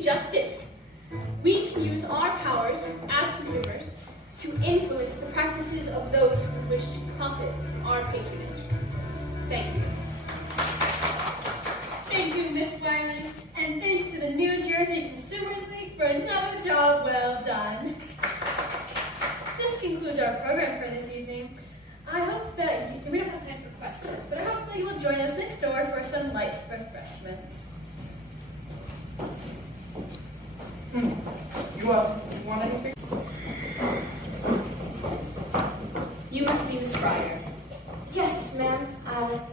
seeking justice. We can use our powers as consumers to influence the practices of those who wish to profit from our patronage. Thank you. Thank you, Miss Wiley, and thanks to the New Jersey Consumers League for another job well done. This concludes our program for this evening. I hope that we don't have time for questions, but I hope that you will join us next door for some light refreshments. You want anything? You must be Miss Fryer. Yes, ma'am.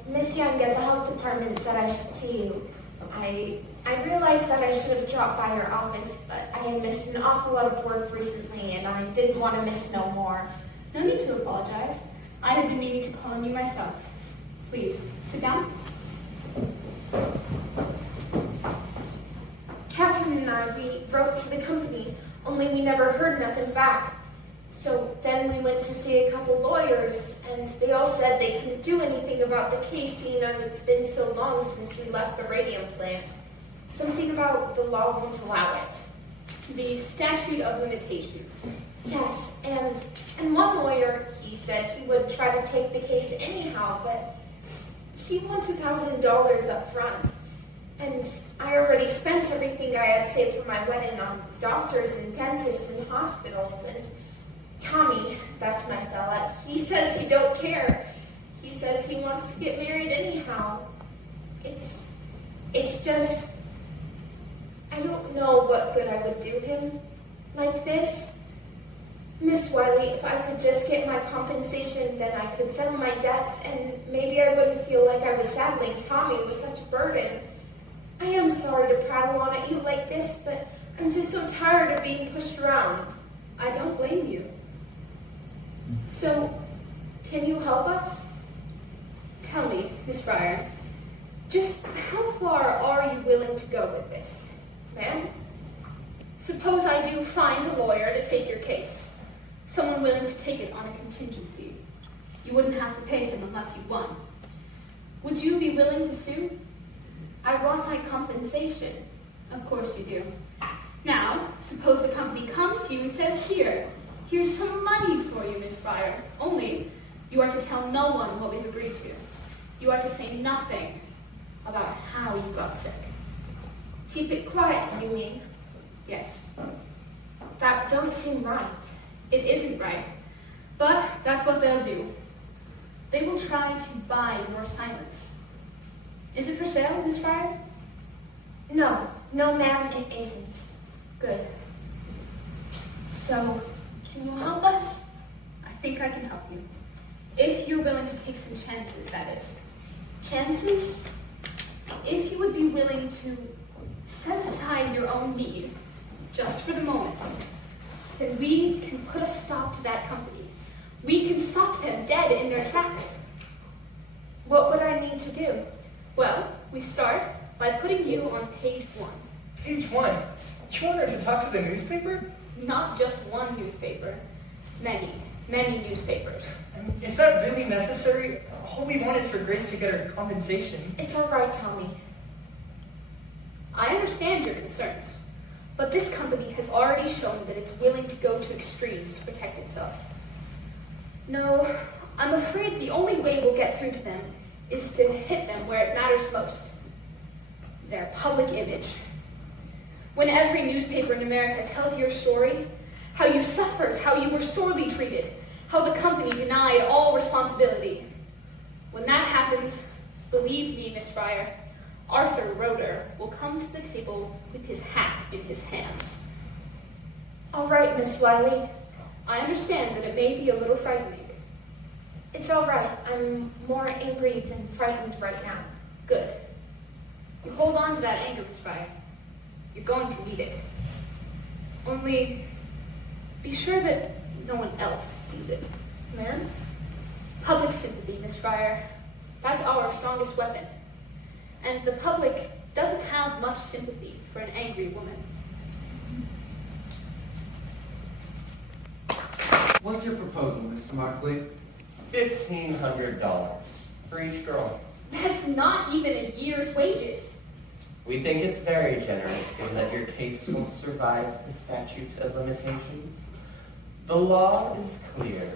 Miss Young at the health department said I should see you. I realized that I should have dropped by your office, but I had missed an awful lot of work recently, and I didn't want to miss no more. No need to apologize. I have been meaning to call on you myself. Please, sit down. Catherine and I, we wrote to the company, only we never heard nothing back. So then we went to see a couple lawyers, and they all said they couldn't do anything about the case, seeing as it's been so long since we left the radium plant. Something about the law won't allow it. The statute of limitations. Yes, and one lawyer, he said he would try to take the case anyhow, but he wants $1,000 up front. And I already spent everything I had saved for my wedding on doctors and dentists and hospitals, and Tommy, that's my fella, he says he don't care. He says he wants to get married anyhow. It's just, I don't know what good I would do him like this. Miss Wiley, if I could just get my compensation, then I could settle my debts, and maybe I wouldn't feel like I was saddling Tommy with such a burden. I am sorry to prattle on at you like this, but I'm just so tired of being pushed around. I don't blame you. So, can you help us? Tell me, Miss Fryer, just how far are you willing to go with this? Ma'am? Suppose I do find a lawyer to take your case. Someone willing to take it on a contingency. You wouldn't have to pay him unless you won. Would you be willing to sue? I want my compensation. Of course you do. Now, suppose the company comes to you and says, here's some money for you, Miss Fryer. Only, you are to tell no one what we've agreed to. You are to say nothing about how you got sick. Keep it quiet, you mean? Yes. That don't seem right. It isn't right, but that's what they'll do. They will try to buy your silence. Is it for sale, Miss Fryer? No, ma'am, it isn't. Good. So, can you help us? I think I can help you. If you're willing to take some chances, that is. Chances? If you would be willing to set aside your own need, just for the moment, then we can put a stop to that company. We can stop them dead in their tracks. What would I need to do? Well, we start by putting you on page 1. Page 1? You want her to talk to the newspaper? Not just one newspaper. Many newspapers. Is that really necessary? All we want is for Grace to get her compensation. It's all right, Tommy. I understand your concerns, but this company has already shown that it's willing to go to extremes to protect itself. No, I'm afraid the only way we'll get through to them is to hit them where it matters most. Their public image. When every newspaper in America tells your story, how you suffered, how you were sorely treated, how the company denied all responsibility. When that happens, believe me, Miss Fryer, Arthur Roeder will come to the table with his hat in his hands. All right, Miss Wiley. I understand that it may be a little frightening. It's all right. I'm more angry than frightened right now. Good. You hold on to that anger, Miss Fryer. You're going to need it. Only, be sure that no one else sees it. Ma'am? Public sympathy, Miss Fryer. That's our strongest weapon. And the public doesn't have much sympathy for an angry woman. What's your proposal, Mr. Markley? $1,500 for each girl. That's not even a year's wages. We think it's very generous, given that your case won't survive the statute of limitations. The law is clear.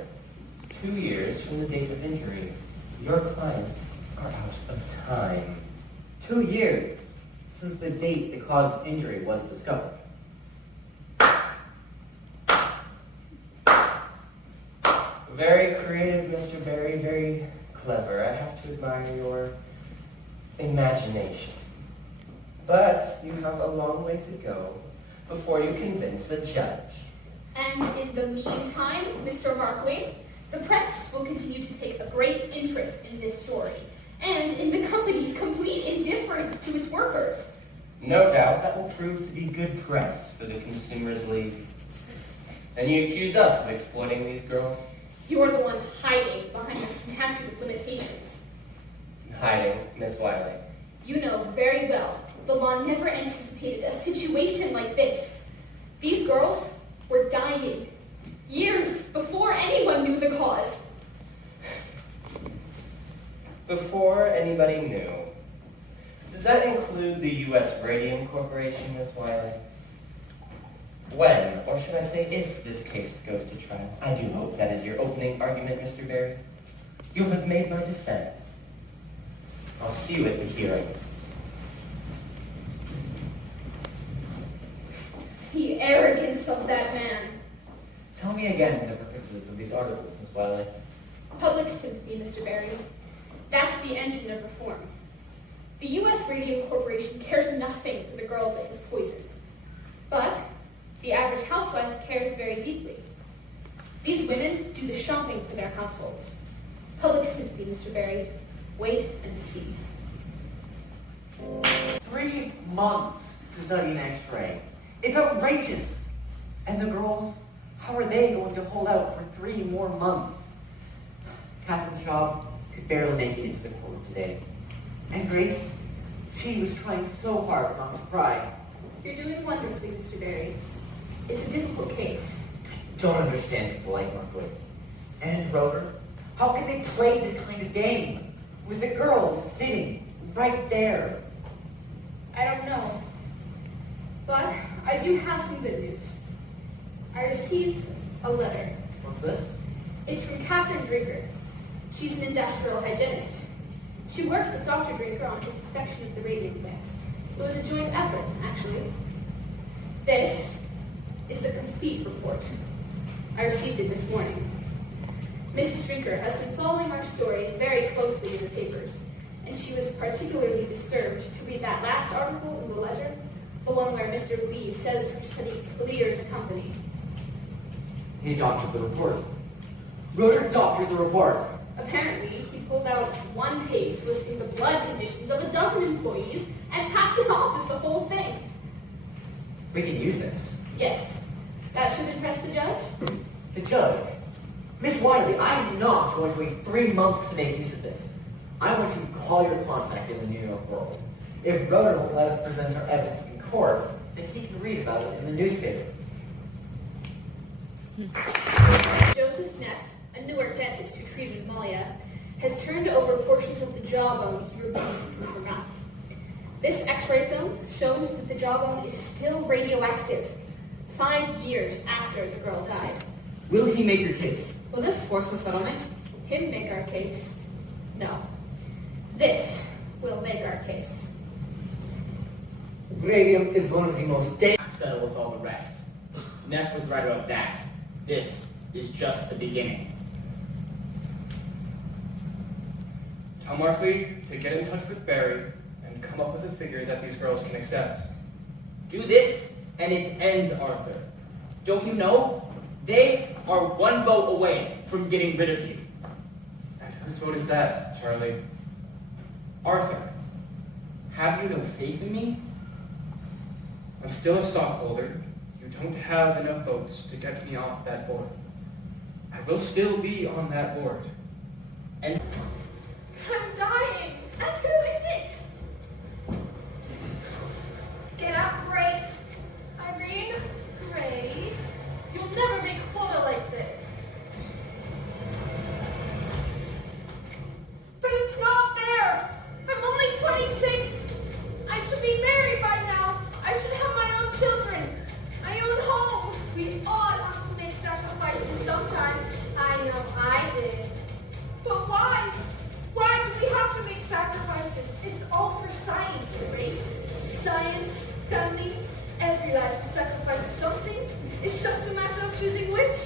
2 years from the date of injury, your clients are out of time. 2 years since the date the cause of injury was discovered. Very creative, Mr. Berry, very clever. I have to admire your imagination. But you have a long way to go before you convince a judge. And in the meantime, Mr. Markley, the press will continue to take a great interest in this story and in the company's complete indifference to its workers. No doubt that will prove to be good press for the Consumers League. And you accuse us of exploiting these girls? You're the one hiding behind the statute of limitations. Hiding, Miss Wiley. You know very well the law never anticipated a situation like this. These girls were dying years before anyone knew the cause. Before anybody knew. Does that include the U.S. Radium Corporation, Miss Wiley? When, or should I say if, this case goes to trial? I do hope that is your opening argument, Mr. Berry. You have made my defense. I'll see you at the hearing. The arrogance of that man. Tell me again the purposes of these articles, Miss Wiley. Public sympathy, Mr. Berry. That's the engine of reform. The U.S. Radium Corporation cares nothing for the girls it has poisoned. But the average housewife cares very deeply. These women do the shopping for their households. Public sympathy, Mr. Berry. Wait and see. 3 months to study an X-ray. It's outrageous. And the girls, how are they going to hold out for 3 more months? Catherine Shaw could barely make it into the court today. And Grace, she was trying so hard not to cry. You're doing wonderfully, Mr. Berry. It's a difficult case. Don't understand people like Markley. And Rover, how can they play this kind of game with the girls sitting right there? I don't know. But I do have some good news. I received a letter. What's this? It's from Catherine Drinker. She's an industrial hygienist. She worked with Dr. Drinker on his inspection of the radium plant. It was a joint effort, actually. This is the complete report. I received it this morning. Mrs. Drinker has been following our story very closely in the papers, and she was particularly disturbed to read that last article in the Ledger, the one where Mr. Lee says that he cleared the company. He doctored the report. Roger doctored the report. Apparently, he pulled out one page listing the blood conditions of a dozen employees and passed it off as the whole thing. We can use this. Yes, that should impress the judge. The judge. Miss Wiley, I'm not going to wait 3 months to make use of this. I want you to call your contact in the New York World. If Roder won't let us present our evidence in court, then he can read about it in the newspaper. Joseph Neff, a Newark dentist who treated Malia, has turned over portions of the jawbone he removed from her mouth. This X-ray film shows that the jawbone is still radioactive, 5 years after the girl died. Will he make your case? Will this force a settlement? Him make our case? No. This will make our case. Radium is one of the most dangerous. Settle with all the rest. Neff was right about that. This is just the beginning. Tell Markley to get in touch with Barry and come up with a figure that these girls can accept. Do this, and it ends, Arthur. Don't you know? They are one vote away from getting rid of you. And whose vote is that, Charlie? Arthur, have you no faith in me? I'm still a stockholder. You don't have enough votes to get me off that board. I will still be on that board. And I'm dying. I'm 26. Get up, Grace. Irene. Grace. You'll never make quota like this. But it's not fair. I'm only 26. I should be married. We all have to make sacrifices sometimes. I know I did. But why? Why do we have to make sacrifices? It's all for science, Grace. Science, family, every life is sacrificed for something. It's just a matter of choosing which.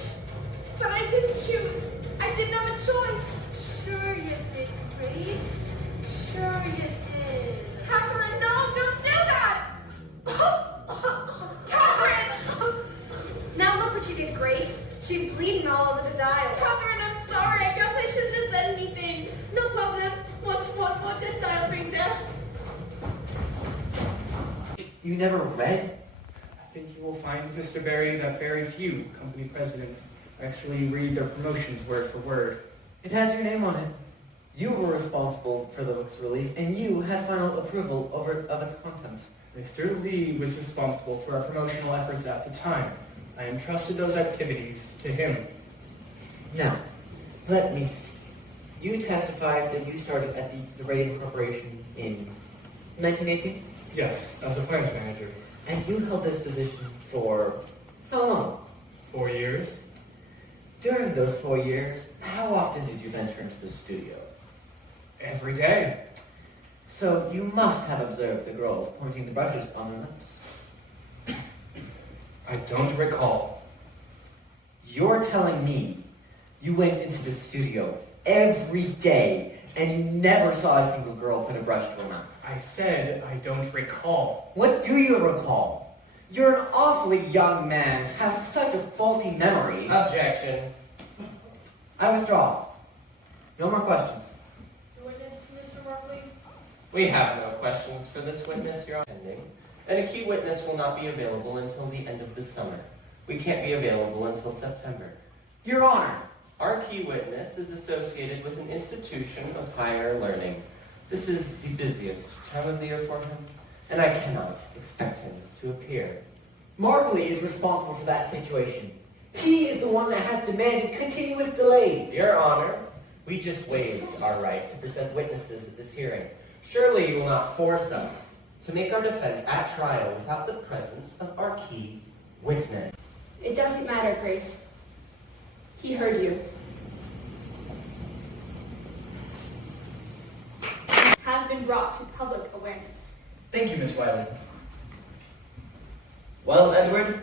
But I didn't choose. I didn't have a choice. Sure you did, Grace. Sure you did. Catherine, no, don't do that! Catherine! Now look what you did, Grace. She's bleeding all over the dial. Catherine, I'm sorry. I guess I shouldn't have said anything. No problem. What did dial bring there? You never read? I think you will find, Mr. Barry, that very few company presidents actually read their promotions word for word. It has your name on it. You were responsible for the book's release, and you had final approval of its content. Mr. Lee was responsible for our promotional efforts at the time. I entrusted those activities to him. Now, let me see. You testified that you started at the Radium Corporation in 1918? Yes, as a plant manager. And you held this position for how long? 4 years. During those 4 years, how often did you venture into the studio? Every day. So you must have observed the girls pointing the brushes on their lips. I don't recall. You're telling me you went into the studio every day and you never saw a single girl put a brush to her mouth? I said I don't recall. What do you recall? You're an awfully young man to have such a faulty memory. Objection. I withdraw. No more questions. Witness, Mr. Markley? We have no questions for this witness, Your Honor. And a key witness will not be available until the end of the summer. We can't be available until September. Your Honor. Our key witness is associated with an institution of higher learning. This is the busiest time of the year for him, and I cannot expect him to appear. Markley is responsible for that situation. He is the one that has demanded continuous delays. Your Honor, we just waived our right to present witnesses at this hearing. Surely you will not force us to make our defense at trial without the presence of our key witness. It doesn't matter, Grace. He heard you. Has been brought to public awareness. Thank you, Miss Wiley. Well, Edward,